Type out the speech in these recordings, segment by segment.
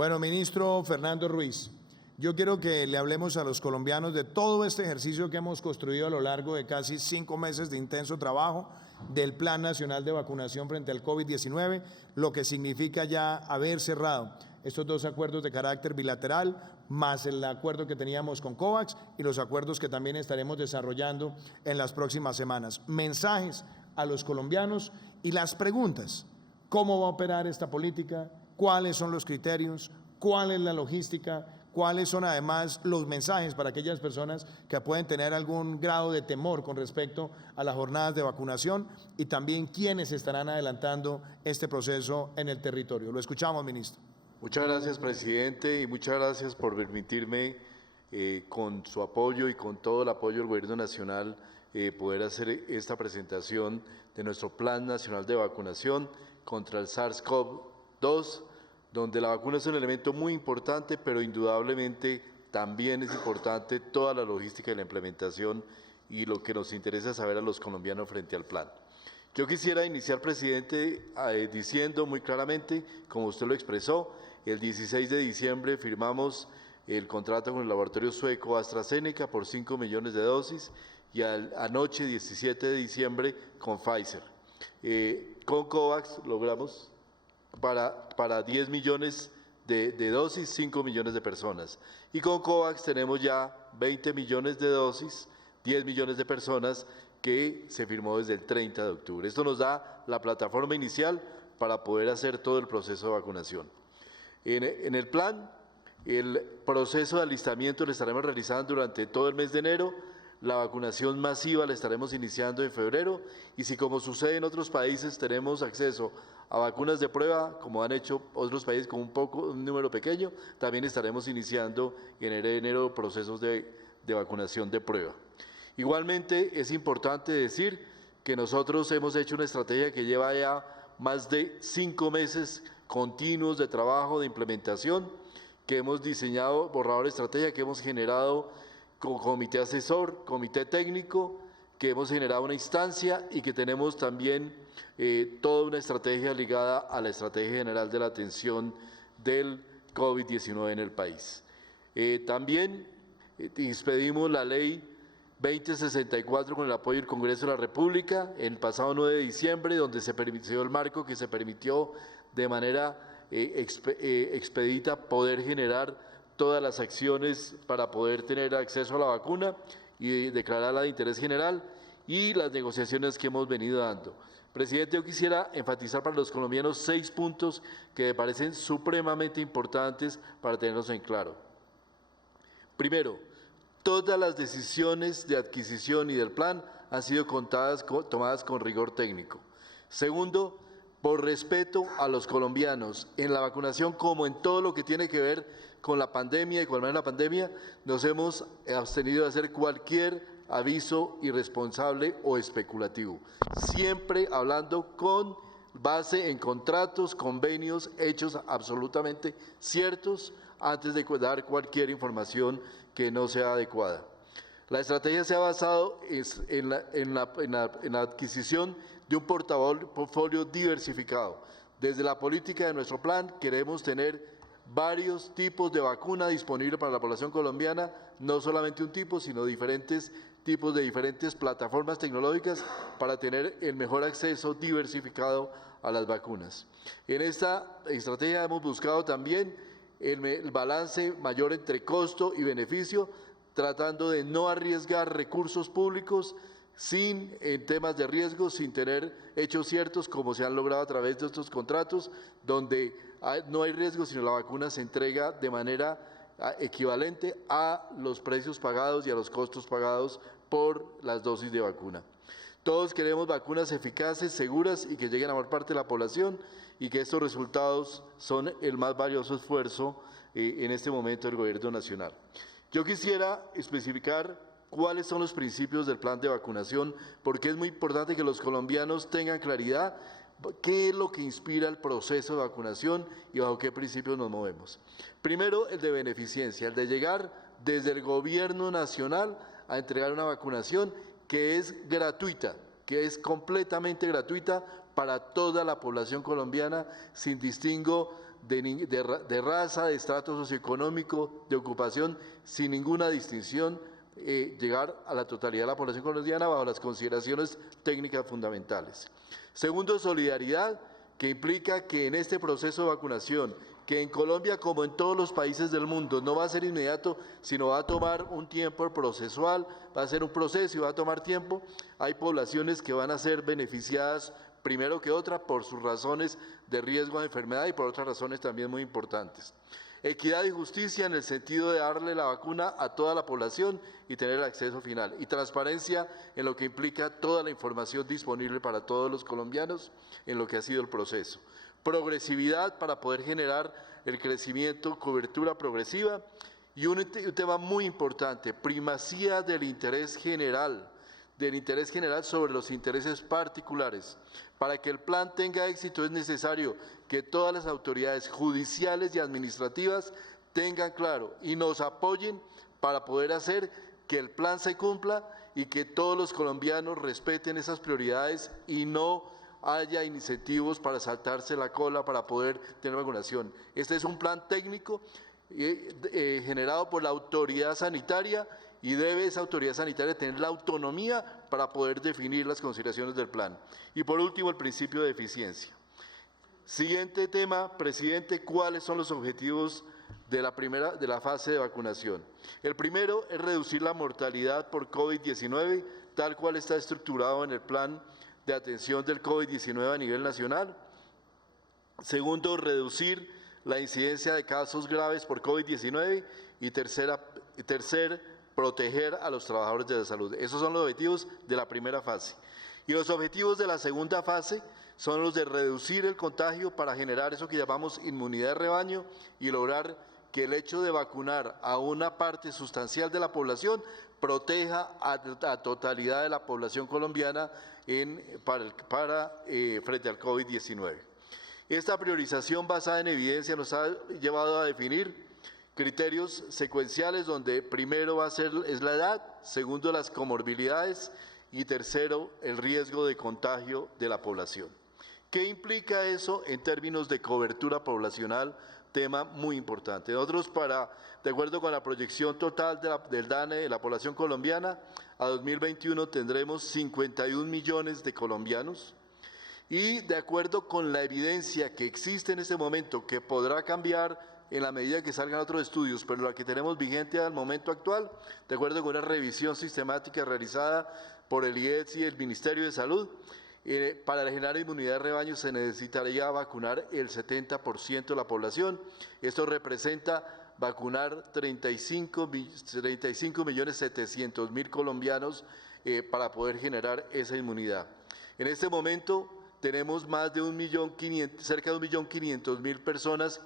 Bueno, ministro Fernando Ruiz, yo quiero que le hablemos a los colombianos de todo este ejercicio que hemos construido a lo largo de casi 5 meses de intenso trabajo del Plan Nacional de Vacunación frente al COVID-19, lo que significa ya haber cerrado estos 2 acuerdos de carácter bilateral, más el acuerdo que teníamos con COVAX y los acuerdos que también estaremos desarrollando en las próximas semanas. Mensajes a los colombianos y las preguntas: ¿cómo va a operar esta política? ¿Cuáles son los criterios? ¿Cuál es la logística? ¿Cuáles son además los mensajes para aquellas personas que pueden tener algún grado de temor con respecto a las jornadas de vacunación? Y también quiénes estarán adelantando este proceso en el territorio. Lo escuchamos, ministro. Muchas gracias, presidente, y muchas gracias por permitirme, con su apoyo y con todo el apoyo del Gobierno Nacional, poder hacer esta presentación de nuestro Plan Nacional de Vacunación contra el SARS-CoV-2, donde la vacuna es un elemento muy importante, pero indudablemente también es importante toda la logística y la implementación, y lo que nos interesa saber a los colombianos frente al plan. Yo quisiera iniciar, presidente, diciendo muy claramente, como usted lo expresó, el 16 de diciembre firmamos el contrato con el laboratorio sueco AstraZeneca por 5 millones de dosis, y anoche, 17 de diciembre, con Pfizer. Con COVAX logramos para 10 millones de dosis, 5 millones de personas. Y con COVAX tenemos ya 20 millones de dosis, 10 millones de personas, que se firmó desde el 30 de octubre. Esto nos da la plataforma inicial para poder hacer todo el proceso de vacunación. En el plan, el proceso de alistamiento lo estaremos realizando durante todo el mes de enero. La vacunación masiva la estaremos iniciando en febrero, y si, como sucede en otros países, tenemos acceso a vacunas de prueba, como han hecho otros países con un número pequeño, también estaremos iniciando en enero procesos de vacunación de prueba. Igualmente, es importante decir que nosotros hemos hecho una estrategia que lleva ya más de 5 meses continuos de trabajo, de implementación, que hemos diseñado borrador de estrategia, que hemos generado con comité asesor, comité técnico, que hemos generado una instancia, y que tenemos también toda una estrategia ligada a la estrategia general de la atención del COVID-19 en el país. También expedimos la ley 2064 con el apoyo del Congreso de la República el pasado 9 de diciembre, donde se permitió el marco que se permitió de manera expedita poder generar todas las acciones para poder tener acceso a la vacuna y declararla de interés general, y las negociaciones que hemos venido dando. Presidente, yo quisiera enfatizar para los colombianos 6 puntos que me parecen supremamente importantes para tenerlos en claro. Primero, todas las decisiones de adquisición y del plan han sido tomadas con rigor técnico. Segundo, por respeto a los colombianos, en la vacunación como en todo lo que tiene que ver con la pandemia y con la pandemia, nos hemos abstenido de hacer cualquier aviso irresponsable o especulativo, siempre hablando con base en contratos, convenios, hechos absolutamente ciertos, antes de dar cualquier información que no sea adecuada. La estrategia se ha basado en la adquisición de un portafolio diversificado. Desde la política de nuestro plan queremos tener varios tipos de vacuna disponible para la población colombiana, no solamente un tipo, sino diferentes tipos de diferentes plataformas tecnológicas para tener el mejor acceso diversificado a las vacunas. En esta estrategia hemos buscado también el balance mayor entre costo y beneficio, tratando de no arriesgar recursos públicos en temas de riesgo, sin tener hechos ciertos, como se han logrado a través de estos contratos, donde no hay riesgo, sino la vacuna se entrega de manera equivalente a los precios pagados y a los costos pagados por las dosis de vacuna. Todos queremos vacunas eficaces, seguras y que lleguen a mayor parte de la población, y que estos resultados son el más valioso esfuerzo en este momento del Gobierno Nacional. Yo quisiera especificar cuáles son los principios del plan de vacunación, porque es muy importante que los colombianos tengan claridad qué es lo que inspira el proceso de vacunación y bajo qué principios nos movemos. Primero, el de beneficencia, el de llegar desde el Gobierno Nacional a entregar una vacunación que es gratuita, que es completamente gratuita para toda la población colombiana, sin distingo de raza, de estrato socioeconómico, de ocupación, sin ninguna distinción, llegar a la totalidad de la población colombiana bajo las consideraciones técnicas fundamentales. Segundo, solidaridad, que implica que en este proceso de vacunación, que en Colombia como en todos los países del mundo no va a ser inmediato, sino va a tomar un tiempo procesual, va a ser un proceso y va a tomar tiempo, hay poblaciones que van a ser beneficiadas primero que otra por sus razones de riesgo de enfermedad y por otras razones también muy importantes. Equidad y justicia en el sentido de darle la vacuna a toda la población y tener el acceso final. Y transparencia en lo que implica toda la información disponible para todos los colombianos en lo que ha sido el proceso. Progresividad para poder generar el crecimiento, cobertura progresiva. Y un tema muy importante, primacía del interés general sobre los intereses particulares. Para que el plan tenga éxito es necesario que todas las autoridades judiciales y administrativas tengan claro y nos apoyen para poder hacer que el plan se cumpla y que todos los colombianos respeten esas prioridades y no haya incentivos para saltarse la cola para poder tener vacunación. Este es un plan técnico generado por la autoridad sanitaria y debe esa autoridad sanitaria tener la autonomía para poder definir las consideraciones del plan. Y por último, el principio de eficiencia. Siguiente tema, presidente, ¿cuáles son los objetivos de la fase de vacunación? El primero es reducir la mortalidad por COVID-19, tal cual está estructurado en el plan de atención del COVID-19 a nivel nacional. Segundo, reducir la incidencia de casos graves por COVID-19 y tercer, proteger a los trabajadores de la salud. Esos son los objetivos de la primera fase. Y los objetivos de la segunda fase son los de reducir el contagio para generar eso que llamamos inmunidad de rebaño y lograr que el hecho de vacunar a una parte sustancial de la población proteja a totalidad de la población colombiana frente al COVID-19. Esta priorización basada en evidencia nos ha llevado a definir criterios secuenciales donde primero es la edad, segundo las comorbilidades y tercero el riesgo de contagio de la población. ¿Qué implica eso en términos de cobertura poblacional? Tema muy importante. Nosotros de acuerdo con la proyección total del DANE de la población colombiana, a 2021 tendremos 51 millones de colombianos y de acuerdo con la evidencia que existe en este momento, que podrá cambiar en la medida que salgan otros estudios, pero la que tenemos vigente al momento actual, de acuerdo con una revisión sistemática realizada por el IES y el Ministerio de Salud, para generar inmunidad de rebaño se necesitaría vacunar el 70% de la población. Esto representa vacunar 35.700.000 colombianos para poder generar esa inmunidad. En este momento tenemos más de cerca de 1.500.000 personas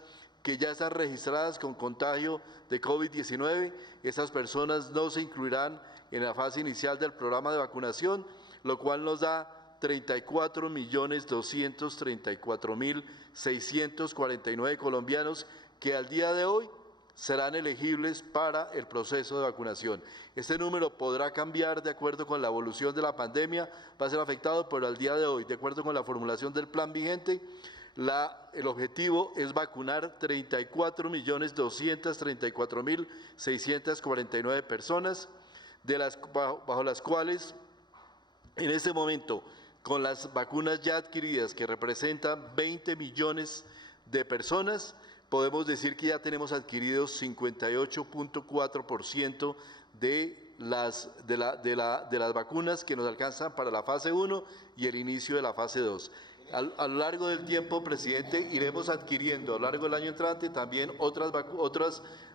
que ya están registradas con contagio de COVID-19. Estas personas no se incluirán en la fase inicial del programa de vacunación, lo cual nos da 34.234.649 colombianos que al día de hoy serán elegibles para el proceso de vacunación. Este número podrá cambiar de acuerdo con la evolución de la pandemia, va a ser afectado, pero al día de hoy, de acuerdo con la formulación del plan vigente, el objetivo es vacunar 34.234.649 personas, bajo las cuales en este momento, con las vacunas ya adquiridas que representan 20 millones de personas, podemos decir que ya tenemos adquiridos 58.4% de las vacunas que nos alcanzan para la fase 1 y el inicio de la fase 2. A lo largo del tiempo, presidente, iremos adquiriendo a lo largo del año entrante también otras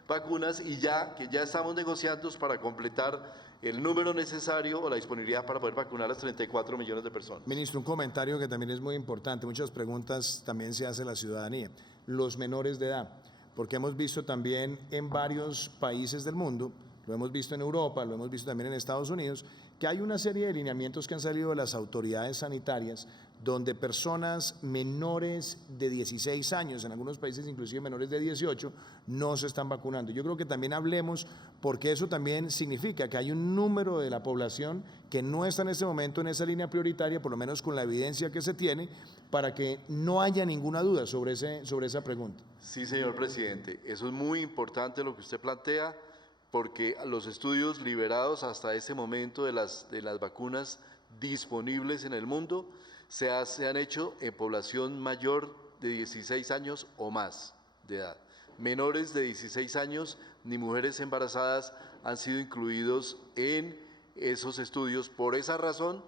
vacunas y que ya estamos negociando para completar el número necesario o la disponibilidad para poder vacunar a las 34 millones de personas. Ministro, un comentario que también es muy importante, muchas preguntas también se hace la ciudadanía, los menores de edad, porque hemos visto también en varios países del mundo, lo hemos visto en Europa, lo hemos visto también en Estados Unidos, que hay una serie de lineamientos que han salido de las autoridades sanitarias donde personas menores de 16 años, en algunos países inclusive menores de 18, no se están vacunando. Yo creo que también hablemos, porque eso también significa que hay un número de la población que no está en este momento en esa línea prioritaria, por lo menos con la evidencia que se tiene, para que no haya ninguna duda sobre esa pregunta. Sí, señor presidente, eso es muy importante lo que usted plantea, porque los estudios liberados hasta ese momento de las vacunas disponibles en el mundo se han hecho en población mayor de 16 años o más de edad. Menores de 16 años ni mujeres embarazadas han sido incluidos en esos estudios. Por esa razón,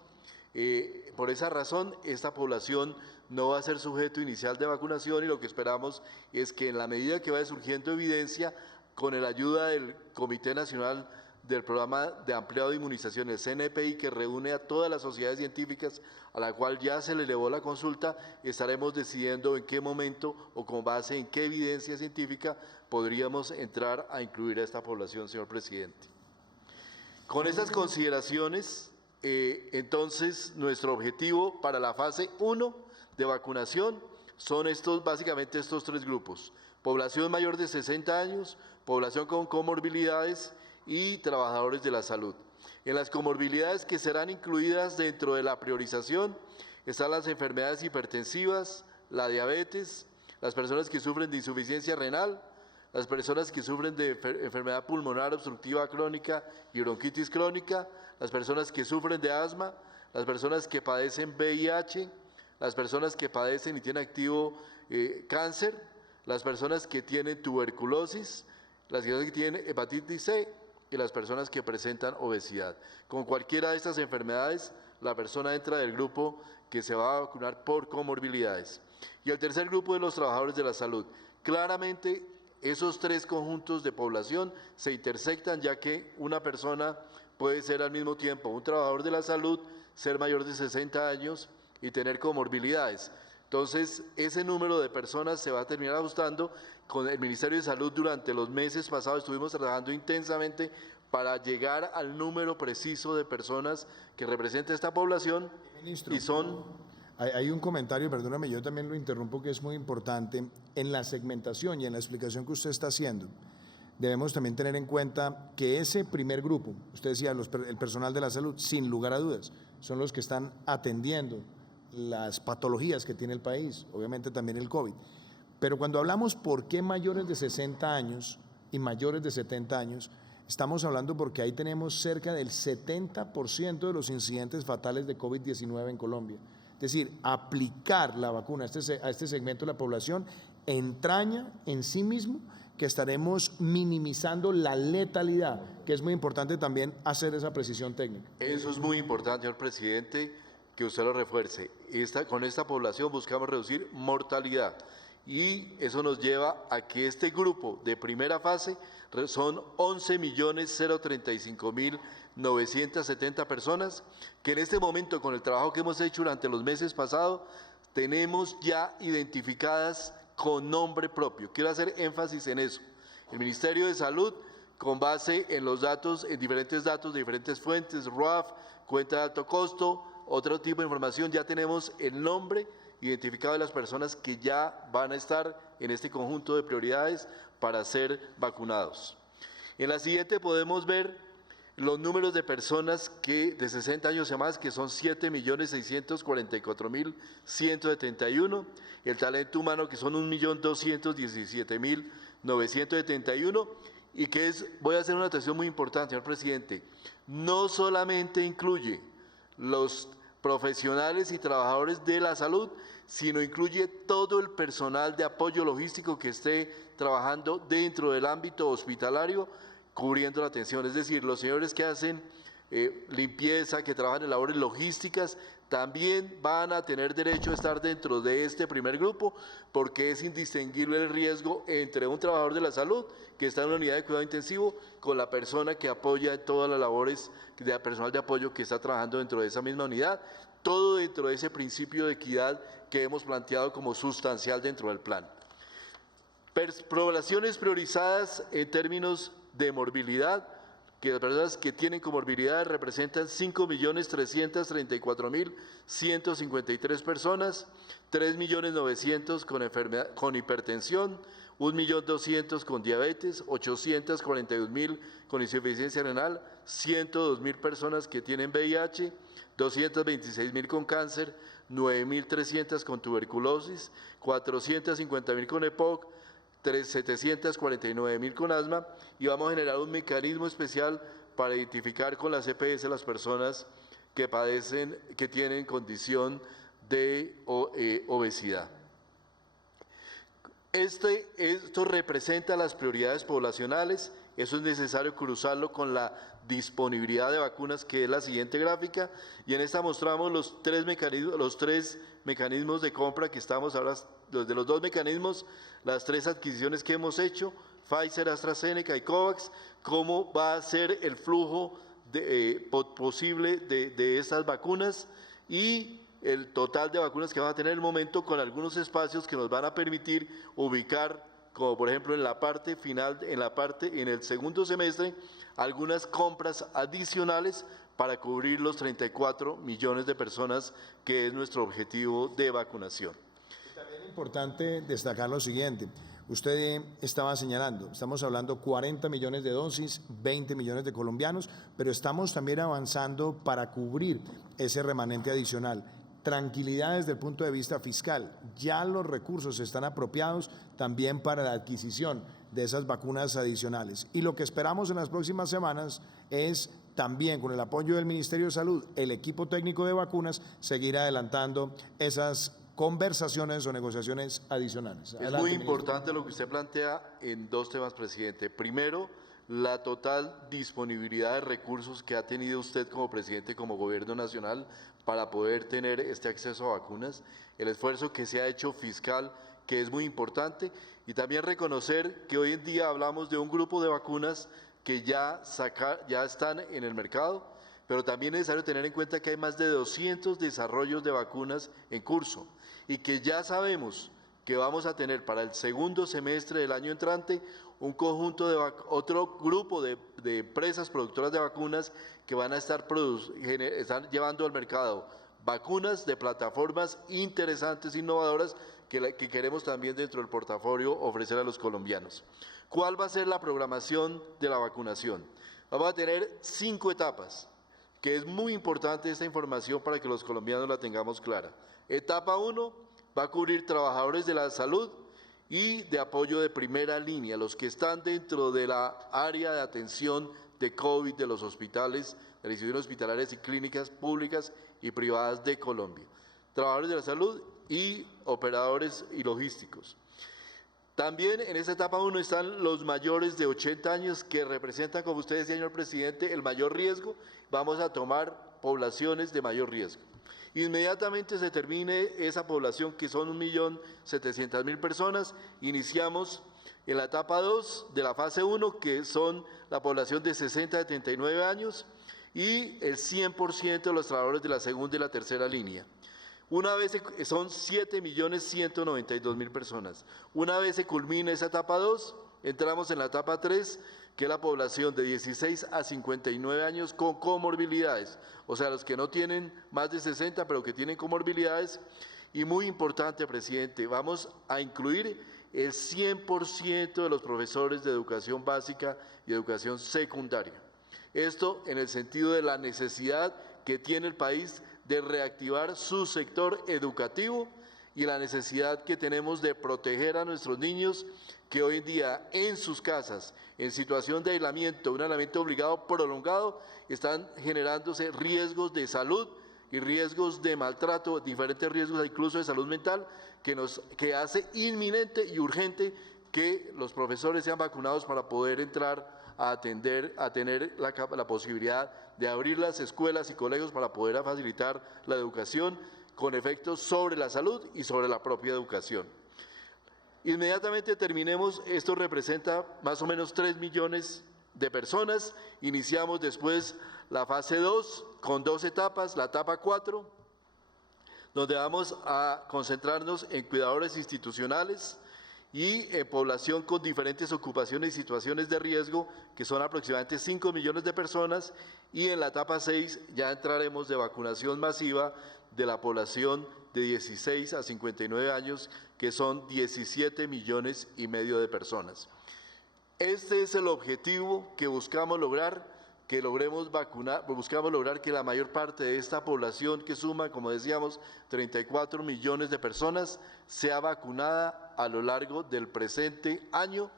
esta población no va a ser sujeto inicial de vacunación, y lo que esperamos es que en la medida que vaya surgiendo evidencia, con la ayuda del Comité Nacional del Programa de Ampliado de Inmunización, el CNPI, que reúne a todas las sociedades científicas a la cual ya se le elevó la consulta, estaremos decidiendo en qué momento o con base en qué evidencia científica podríamos entrar a incluir a esta población, señor presidente. Con estas consideraciones, entonces, nuestro objetivo para la fase 1 de vacunación son básicamente estos tres grupos: población mayor de 60 años, población con comorbilidades y trabajadores de la salud. En las comorbilidades que serán incluidas dentro de la priorización están las enfermedades hipertensivas, la diabetes, las personas que sufren de insuficiencia renal, las personas que sufren de enfermedad pulmonar obstructiva crónica y bronquitis crónica, las personas que sufren de asma, las personas que padecen VIH, las personas que padecen y tienen activo cáncer, las personas que tienen tuberculosis, las personas que tienen hepatitis C y las personas que presentan obesidad. Con cualquiera de estas enfermedades, la persona entra del grupo que se va a vacunar por comorbilidades. Y el tercer grupo de los trabajadores de la salud. Claramente, esos tres conjuntos de población se intersectan, ya que una persona puede ser al mismo tiempo un trabajador de la salud, ser mayor de 60 años y tener comorbilidades. Entonces, ese número de personas se va a terminar ajustando. Con el Ministerio de Salud durante los meses pasados estuvimos trabajando intensamente para llegar al número preciso de personas que representa esta población. Ministro, y son... Hay un comentario, perdóname, yo también lo interrumpo, que es muy importante. En la segmentación y en la explicación que usted está haciendo, debemos también tener en cuenta que ese primer grupo, usted decía, el personal de la salud, sin lugar a dudas, son los que están atendiendo las patologías que tiene el país, obviamente también el COVID. Pero cuando hablamos por qué mayores de 60 años y mayores de 70 años, estamos hablando porque ahí tenemos cerca del 70% de los incidentes fatales de COVID-19 en Colombia. Es decir, aplicar la vacuna a este segmento de la población entraña en sí mismo que estaremos minimizando la letalidad, que es muy importante también hacer esa precisión técnica. Eso es muy importante, señor presidente, que usted lo refuerce. Con esta población buscamos reducir mortalidad, y eso nos lleva a que este grupo de primera fase son 11.035.970 personas, que en este momento, con el trabajo que hemos hecho durante los meses pasados, tenemos ya identificadas con nombre propio. Quiero hacer énfasis en eso. El Ministerio de Salud, con base en los datos, en diferentes datos de diferentes fuentes, RUAF, cuenta de alto costo, otro tipo de información, ya tenemos el nombre identificado de las personas que ya van a estar en este conjunto de prioridades para ser vacunados. En la siguiente podemos ver los números de personas que de 60 años y más, que son 7.644.171, el talento humano, que son 1.217.971, y que voy a hacer una atención muy importante, señor presidente, no solamente incluye los profesionales y trabajadores de la salud, sino incluye todo el personal de apoyo logístico que esté trabajando dentro del ámbito hospitalario, cubriendo la atención. Es decir, los señores que hacen limpieza, que trabajan en labores logísticas, también van a tener derecho a estar dentro de este primer grupo, porque es indistinguible el riesgo entre un trabajador de la salud que está en una unidad de cuidado intensivo con la persona que apoya en todas las labores de personal de apoyo que está trabajando dentro de esa misma unidad, todo dentro de ese principio de equidad que hemos planteado como sustancial dentro del plan. Poblaciones priorizadas en términos de morbilidad, que las personas que tienen comorbilidades representan 5.334.153 personas, 3.900.000 con hipertensión, 1.200.000 con diabetes, 842.000 con insuficiencia renal, 102.000 personas que tienen VIH, 226.000 con cáncer, 9.300 con tuberculosis, 450.000 con EPOC, 749.000 con asma, y vamos a generar un mecanismo especial para identificar con las EPS las personas que padecen, que tienen condición de obesidad. Esto representa las prioridades poblacionales. Eso es necesario cruzarlo con la disponibilidad de vacunas, que es la siguiente gráfica, y en esta mostramos los tres mecanismos de compra que estamos ahora, de los dos mecanismos, las tres adquisiciones que hemos hecho, Pfizer, AstraZeneca y COVAX, cómo va a ser el flujo posible de estas vacunas y el total de vacunas que van a tener en el momento, con algunos espacios que nos van a permitir ubicar, como por ejemplo en la parte final, en el segundo semestre, algunas compras adicionales para cubrir los 34 millones de personas que es nuestro objetivo de vacunación. También es importante destacar lo siguiente. Usted estaba señalando, estamos hablando 40 millones de dosis, 20 millones de colombianos, pero estamos también avanzando para cubrir ese remanente adicional. Tranquilidad desde el punto de vista fiscal. Ya los recursos están apropiados también para la adquisición de esas vacunas adicionales. Y lo que esperamos en las próximas semanas es también, con el apoyo del Ministerio de Salud, el equipo técnico de vacunas, seguir adelantando esas conversaciones o negociaciones adicionales. Es muy importante lo que usted plantea en dos temas, presidente. Primero, la total disponibilidad de recursos que ha tenido usted como presidente, como gobierno nacional, para poder tener este acceso a vacunas, el esfuerzo que se ha hecho fiscal, que es muy importante, y también reconocer que hoy en día hablamos de un grupo de vacunas que ya están en el mercado, pero también es necesario tener en cuenta que hay más de 200 desarrollos de vacunas en curso y que ya sabemos que vamos a tener para el segundo semestre del año entrante un conjunto de otro grupo de empresas productoras de vacunas que van a están llevando al mercado vacunas de plataformas interesantes, innovadoras, que queremos también dentro del portafolio ofrecer a los colombianos. ¿Cuál va a ser la programación de la vacunación? Vamos a tener 5 etapas, que es muy importante esta información para que los colombianos la tengamos clara. Etapa 1 va a cubrir trabajadores de la salud y de apoyo de primera línea, los que están dentro de la área de atención de COVID de los hospitales, de las instituciones hospitalarias y clínicas públicas y privadas de Colombia. Trabajadores de la salud y operadores y logísticos. También en esta etapa 1 están los mayores de 80 años, que representan, como usted decía, señor presidente, el mayor riesgo. Vamos a tomar poblaciones de mayor riesgo. Inmediatamente se termine esa población, que son 1.700.000 personas, iniciamos en la etapa 2 de la fase 1, que son la población de 60 a 79 años y el 100% de los trabajadores de la segunda y la tercera línea. Una vez son 7.192.000 personas. Una vez se culmina esa etapa 2, entramos en la etapa 3, que es la población de 16 a 59 años con comorbilidades, o sea, los que no tienen más de 60, pero que tienen comorbilidades. Y muy importante, presidente, vamos a incluir el 100% de los profesores de educación básica y educación secundaria. Esto en el sentido de la necesidad que tiene el país de reactivar su sector educativo y la necesidad que tenemos de proteger a nuestros niños, que hoy en día en sus casas, en situación de aislamiento, un aislamiento obligado prolongado, están generándose riesgos de salud y riesgos de maltrato, diferentes riesgos incluso de salud mental, que hace inminente y urgente que los profesores sean vacunados para poder entrar a tener la posibilidad de abrir las escuelas y colegios para poder facilitar la educación con efectos sobre la salud y sobre la propia educación. Inmediatamente terminemos, esto representa más o menos 3 millones de personas. Iniciamos después la fase 2 con 2 etapas, la etapa 4, donde vamos a concentrarnos en cuidadores institucionales y población con diferentes ocupaciones y situaciones de riesgo, que son aproximadamente 5 millones de personas, y en la etapa 6 ya entraremos de vacunación masiva de la población de 16 a 59 años, que son 17 millones y medio de personas. Este es el objetivo que buscamos lograr, que logremos vacunar, buscamos lograr que la mayor parte de esta población, que suma, como decíamos, 34 millones de personas, sea vacunada a lo largo del presente año,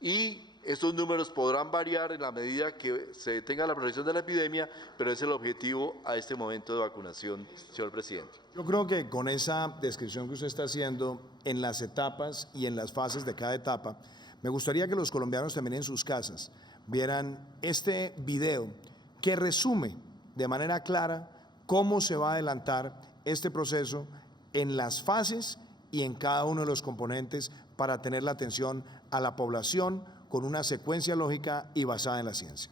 y estos números podrán variar en la medida que se tenga la progresión de la epidemia, pero es el objetivo a este momento de vacunación, señor presidente. Yo creo que con esa descripción que usted está haciendo en las etapas y en las fases de cada etapa, me gustaría que los colombianos también en sus casas vieran este video que resume de manera clara cómo se va a adelantar este proceso en las fases y en cada uno de los componentes para tener la atención a la población con una secuencia lógica y basada en la ciencia.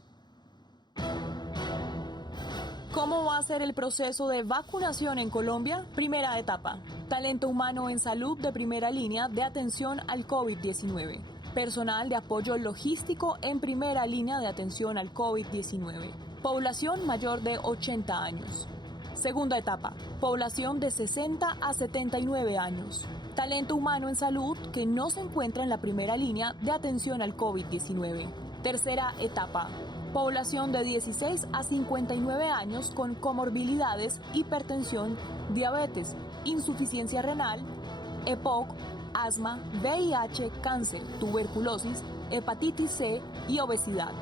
¿Cómo va a ser el proceso de vacunación en Colombia? Primera etapa. Talento humano en salud de primera línea de atención al COVID-19. Personal de apoyo logístico en primera línea de atención al COVID-19. Población mayor de 80 años. Segunda etapa. Población de 60 a 79 años. Talento humano en salud que no se encuentra en la primera línea de atención al COVID-19. Tercera etapa. Población de 16 a 59 años con comorbilidades, hipertensión, diabetes, insuficiencia renal, EPOC, asma, VIH, cáncer, tuberculosis, hepatitis C y obesidad.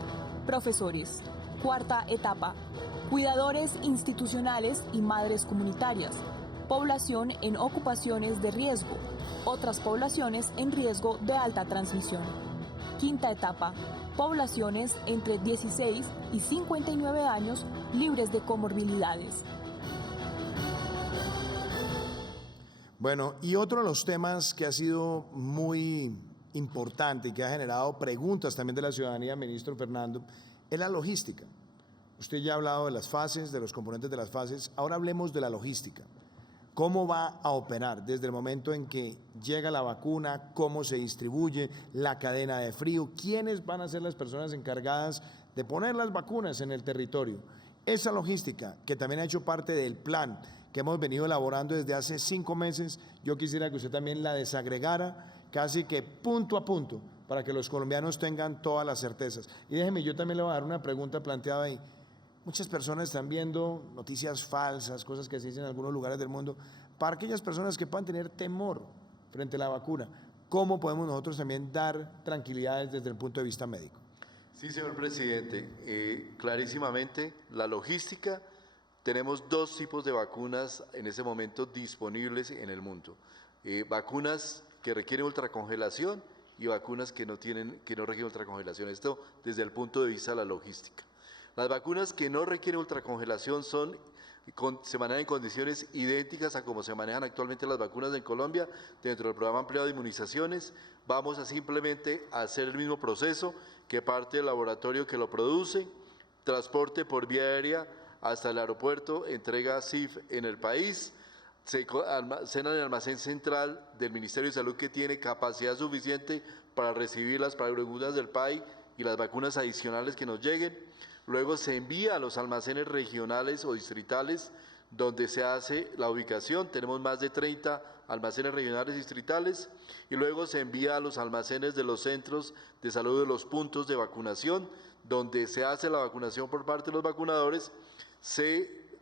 Profesores. Cuarta etapa. Cuidadores institucionales y madres comunitarias. Población en ocupaciones de riesgo. Otras poblaciones en riesgo de alta transmisión. Quinta etapa. Poblaciones entre 16 y 59 años libres de comorbilidades. Bueno, y otro de los temas que ha sido muy importante y que ha generado preguntas también de la ciudadanía, ministro Fernando, es la logística. Usted ya ha hablado de las fases, de los componentes de las fases, ahora hablemos de la logística. ¿Cómo va a operar desde el momento en que llega la vacuna, cómo se distribuye, la cadena de frío, quiénes van a ser las personas encargadas de poner las vacunas en el territorio? Esa logística, que también ha hecho parte del plan que hemos venido elaborando desde hace 5 meses, yo quisiera que usted también la desagregara casi que punto a punto para que los colombianos tengan todas las certezas. Y déjeme, yo también le voy a dar una pregunta planteada ahí. Muchas personas están viendo noticias falsas, cosas que se dicen en algunos lugares del mundo. Para aquellas personas que puedan tener temor frente a la vacuna, ¿cómo podemos nosotros también dar tranquilidades desde el punto de vista médico? Sí, señor presidente, clarísimamente la logística, tenemos 2 tipos de vacunas en ese momento disponibles en el mundo. Vacunas que requieren ultracongelación y vacunas que no requieren ultracongelación. Esto desde el punto de vista de la logística. Las vacunas que no requieren ultracongelación se manejan en condiciones idénticas a como se manejan actualmente las vacunas en Colombia dentro del programa ampliado de inmunizaciones. Vamos a simplemente hacer el mismo proceso que parte del laboratorio que lo produce, transporte por vía aérea hasta el aeropuerto, entrega CIF en el país, se almacena en el almacén central del Ministerio de Salud que tiene capacidad suficiente para recibirlas para algunas del país y las vacunas adicionales que nos lleguen. Luego se envía a los almacenes regionales o distritales donde se hace la ubicación. Tenemos más de 30 almacenes regionales distritales y luego se envía a los almacenes de los centros de salud de los puntos de vacunación donde se hace la vacunación por parte de los vacunadores. Se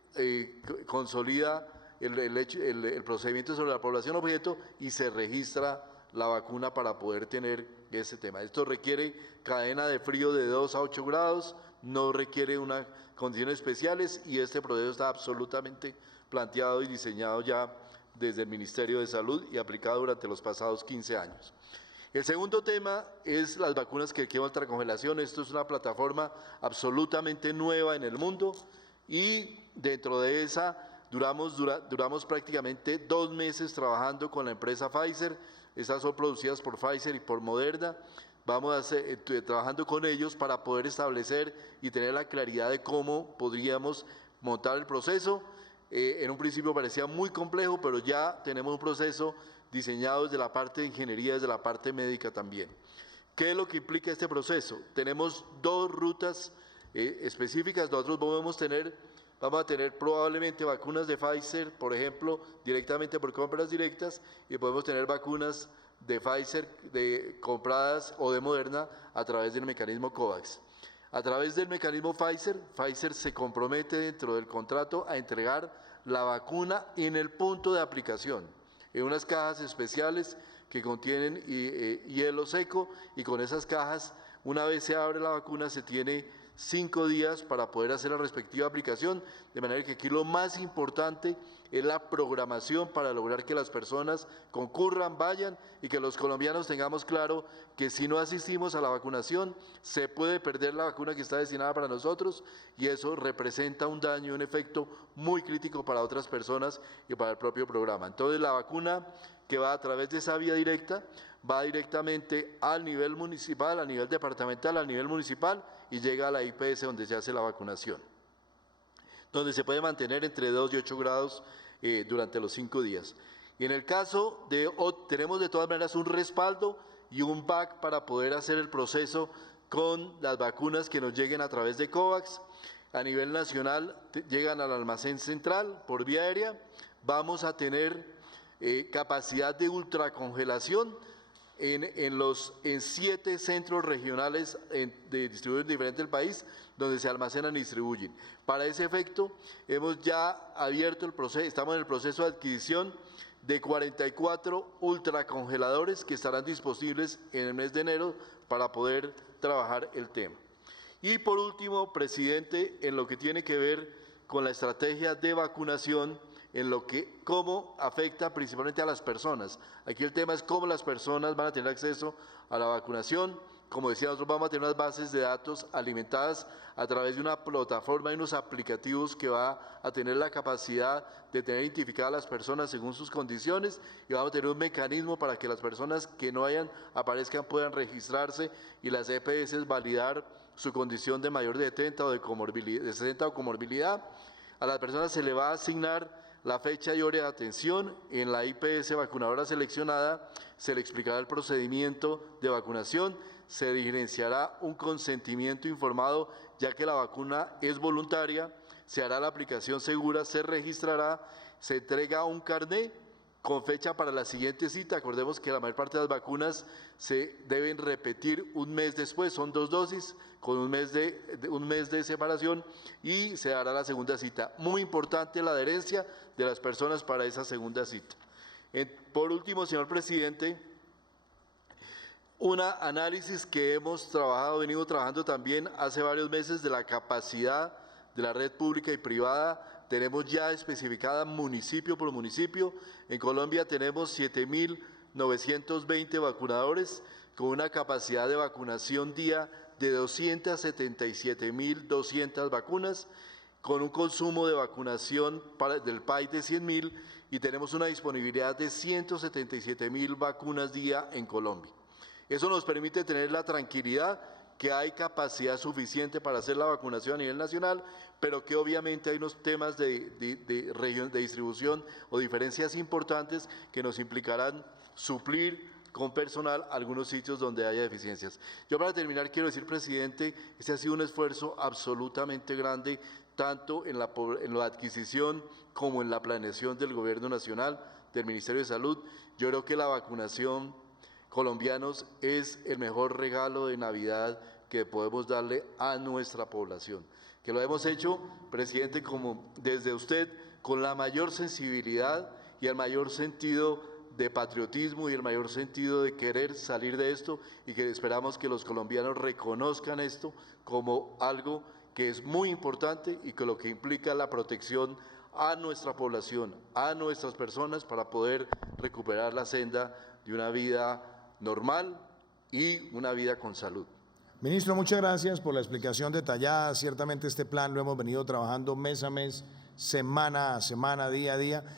consolida el procedimiento sobre la población objeto y se registra la vacuna para poder tener ese tema. Esto requiere cadena de frío de 2 a 8 grados, no requiere unas condiciones especiales y este proceso está absolutamente planteado y diseñado ya desde el Ministerio de Salud y aplicado durante los pasados 15 años. El segundo tema es las vacunas que requieren ultracongelación. Esto es una plataforma absolutamente nueva en el mundo y dentro de esa duramos prácticamente 2 meses trabajando con la empresa Pfizer. Estas son producidas por Pfizer y por Moderna. Vamos trabajando con ellos para poder establecer y tener la claridad de cómo podríamos montar el proceso. En un principio parecía muy complejo, pero ya tenemos un proceso diseñado desde la parte de ingeniería, desde la parte médica también. ¿Qué es lo que implica este proceso? Tenemos dos rutas específicas. Nosotros vamos a tener probablemente vacunas de Pfizer, por ejemplo, directamente por compras directas, y podemos tener vacunas de Pfizer compradas o de Moderna a través del mecanismo COVAX. A través del mecanismo Pfizer se compromete dentro del contrato a entregar la vacuna en el punto de aplicación, en unas cajas especiales que contienen hielo seco, y con esas cajas, una vez se abre la vacuna, se tiene 5 días para poder hacer la respectiva aplicación, de manera que aquí lo más importante es la programación para lograr que las personas concurran, vayan, y que los colombianos tengamos claro que si no asistimos a la vacunación se puede perder la vacuna que está destinada para nosotros, y eso representa un daño, un efecto muy crítico para otras personas y para el propio programa. Entonces la vacuna que va a través de esa vía directa va directamente al nivel municipal, al nivel departamental, al nivel municipal, y llega a la IPS donde se hace la vacunación, donde se puede mantener entre 2 y 8 grados durante los 5 días. Y en el caso tenemos de todas maneras un respaldo y un back para poder hacer el proceso con las vacunas que nos lleguen a través de COVAX. A nivel nacional llegan al almacén central por vía aérea. Vamos a tener capacidad de ultracongelación en 7 centros regionales distribuidos en diferentes del país, donde se almacenan y distribuyen. Para ese efecto, hemos ya abierto el proceso, estamos en el proceso de adquisición de 44 ultracongeladores que estarán disponibles en el mes de enero para poder trabajar el tema. Y por último, presidente, en lo que tiene que ver con la estrategia de vacunación, cómo afecta principalmente a las personas. Aquí el tema es cómo las personas van a tener acceso a la vacunación. Como decía, nosotros vamos a tener unas bases de datos alimentadas a través de una plataforma y unos aplicativos que va a tener la capacidad de tener identificadas a las personas según sus condiciones, y vamos a tener un mecanismo para que las personas que no aparezcan puedan registrarse, y las EPS validar su condición de mayor de 70 o de 60 o comorbilidad. A las personas se le va a asignar la fecha y hora de atención. En la IPS vacunadora seleccionada se le explicará el procedimiento de vacunación, se diligenciará un consentimiento informado, ya que la vacuna es voluntaria, se hará la aplicación segura, se registrará, se entrega un carné con fecha para la siguiente cita. Acordemos que la mayor parte de las vacunas se deben repetir un mes después, son 2 dosis con un mes de separación, y se hará la segunda cita. Muy importante la adherencia de las personas para esa segunda cita. Por último, señor presidente, un análisis que hemos venido trabajando también hace varios meses de la capacidad de la red pública y privada. Tenemos ya especificada municipio por municipio. En Colombia tenemos 7.920 vacunadores con una capacidad de vacunación día de 277.200 vacunas, con un consumo de vacunación del país de 100.000, y tenemos una disponibilidad de 177.000 vacunas día en Colombia. Eso nos permite tener la tranquilidad que hay capacidad suficiente para hacer la vacunación a nivel nacional, pero que obviamente hay unos temas de distribución o diferencias importantes que nos implicarán suplir con personal algunos sitios donde haya deficiencias. Yo, para terminar, quiero decir, presidente, este ha sido un esfuerzo absolutamente grande, tanto en la adquisición como en la planeación del Gobierno Nacional, del Ministerio de Salud. Yo creo que la vacunación, colombianos, es el mejor regalo de Navidad que podemos darle a nuestra población, que lo hemos hecho, presidente, como desde usted, con la mayor sensibilidad y el mayor sentido de patriotismo y el mayor sentido de querer salir de esto, y que esperamos que los colombianos reconozcan esto como algo que es muy importante y que lo que implica la protección a nuestra población, a nuestras personas, para poder recuperar la senda de una vida normal y una vida con salud. Ministro, muchas gracias por la explicación detallada. Ciertamente este plan lo hemos venido trabajando mes a mes, semana a semana, día a día.